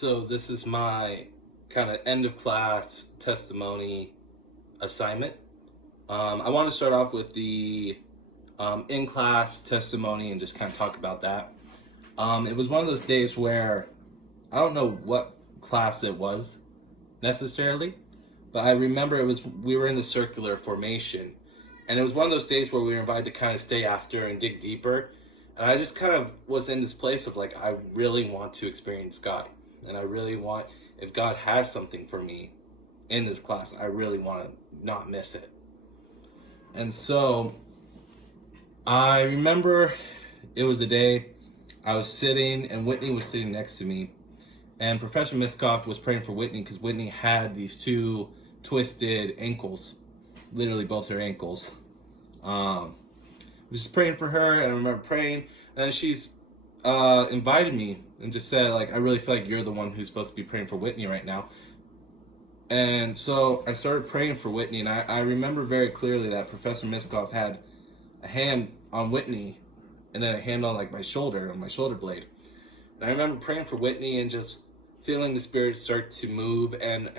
So this is my kind of end of class testimony assignment. I want to start off with the in class testimony and just kind of talk about that. It was one of those days where I don't know what class it was necessarily, but I remember we were in the circular formation, and it was one of those days where we were invited to kind of stay after and dig deeper. And I just kind of was in this place of like, I really want to experience God. And I really want, if God has something for me in this class, I really want to not miss it. And so I remember it was a day I was sitting and Whitney was sitting next to me. And Professor Miskoff was praying for Whitney because Whitney had these two twisted ankles, literally both her ankles. Was just praying for her, and I remember praying, and then she's invited me and just said, like, I really feel like you're the one who's supposed to be praying for Whitney right now. And so I started praying for Whitney, and I remember very clearly that Professor Miskoff had a hand on Whitney and then a hand on like my shoulder blade. And I remember praying for Whitney and just feeling the Spirit start to move, and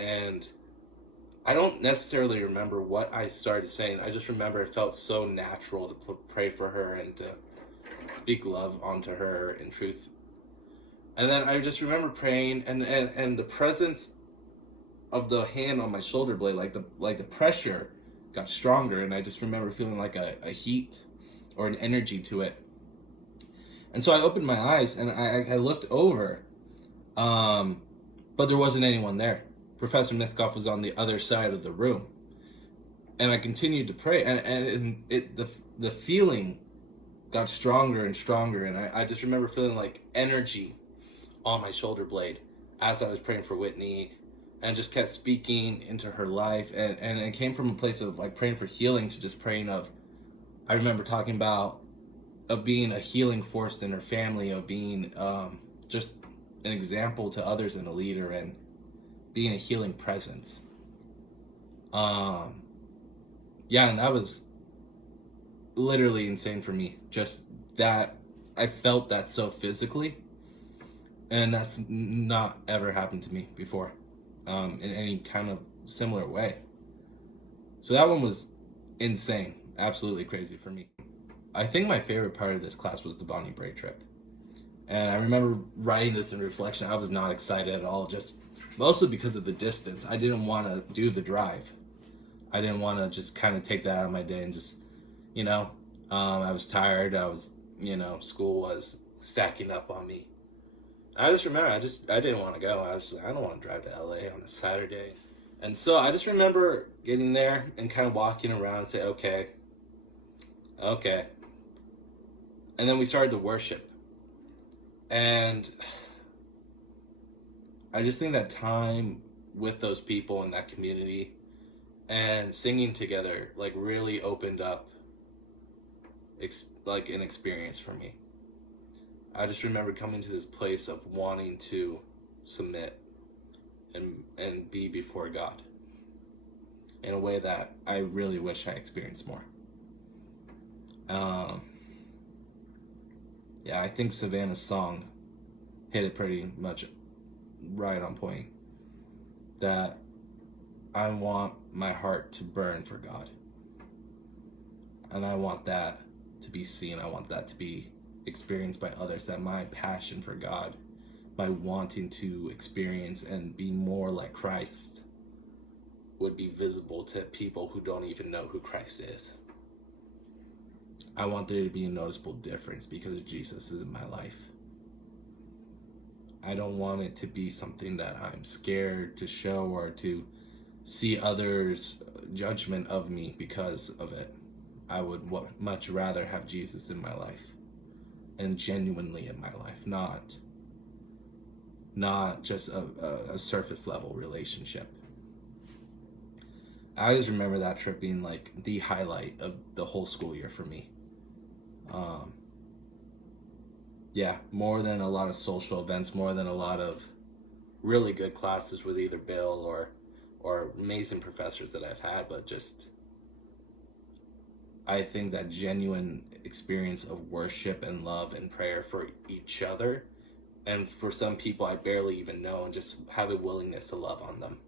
I don't necessarily remember what I started saying. I just remember it felt so natural to pray for her and to speak love onto her in truth. And then I just remember praying, and the presence of the hand on my shoulder blade, like the pressure got stronger, and I just remember feeling like a heat or an energy to it. And so I opened my eyes and I looked over, but there wasn't anyone there. Professor Miskoff was on the other side of the room, and I continued to pray, and the feeling got stronger and stronger, and I just remember feeling like energy on my shoulder blade as I was praying for Whitney, and just kept speaking into her life, and it came from a place of like praying for healing to just praying of, I remember talking about of being a healing force in her family, of being just an example to others and a leader, and being a healing presence. And that was literally insane for me. Just that I felt that so physically, and that's not ever happened to me before, in any kind of similar way. So that one was insane, absolutely crazy for me. I think my favorite part of this class was the Bonnie Brae trip. And I remember writing this in reflection. I was not excited at all, just mostly because of the distance. I didn't want to do the drive. I didn't want to just kind of take that out of my day and just, I was tired. I was, school was stacking up on me. I just remember, I didn't want to go. I don't want to drive to LA on a Saturday. And so I just remember getting there and kind of walking around and say, okay. And then we started to worship. And I just think that time with those people in that community and singing together like really opened up like an experience for me. I just remember coming to this place of wanting to submit and be before God in a way that I really wish I experienced more. I think Savannah's song hit it pretty much right on point. That I want my heart to burn for God. And I want that to be seen. I want that to be experienced by others. That my passion for God, my wanting to experience and be more like Christ, would be visible to people who don't even know who Christ is. I want there to be a noticeable difference because Jesus is in my life. I don't want it to be something that I'm scared to show or to see others' judgment of me because of it. I would much rather have Jesus in my life, and genuinely in my life, not just a surface level relationship. I just remember that trip being like the highlight of the whole school year for me. More than a lot of social events, more than a lot of really good classes with either Bill or amazing professors that I've had, but just I think that genuine experience of worship and love and prayer for each other And for some people I barely even know, and just have a willingness to love on them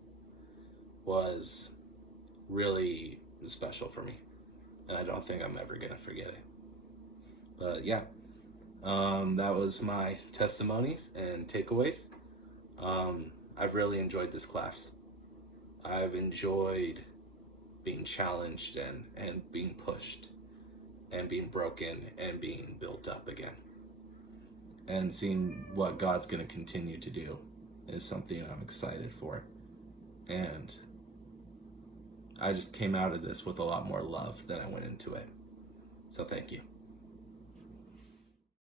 was really special for me. And I don't think I'm ever going to forget it. But yeah, that was my testimonies and takeaways. I've really enjoyed this class. I've enjoyed being challenged and being pushed and being broken and being built up again. And seeing what God's going to continue to do is something I'm excited for. And I just came out of this with a lot more love than I went into it. So thank you.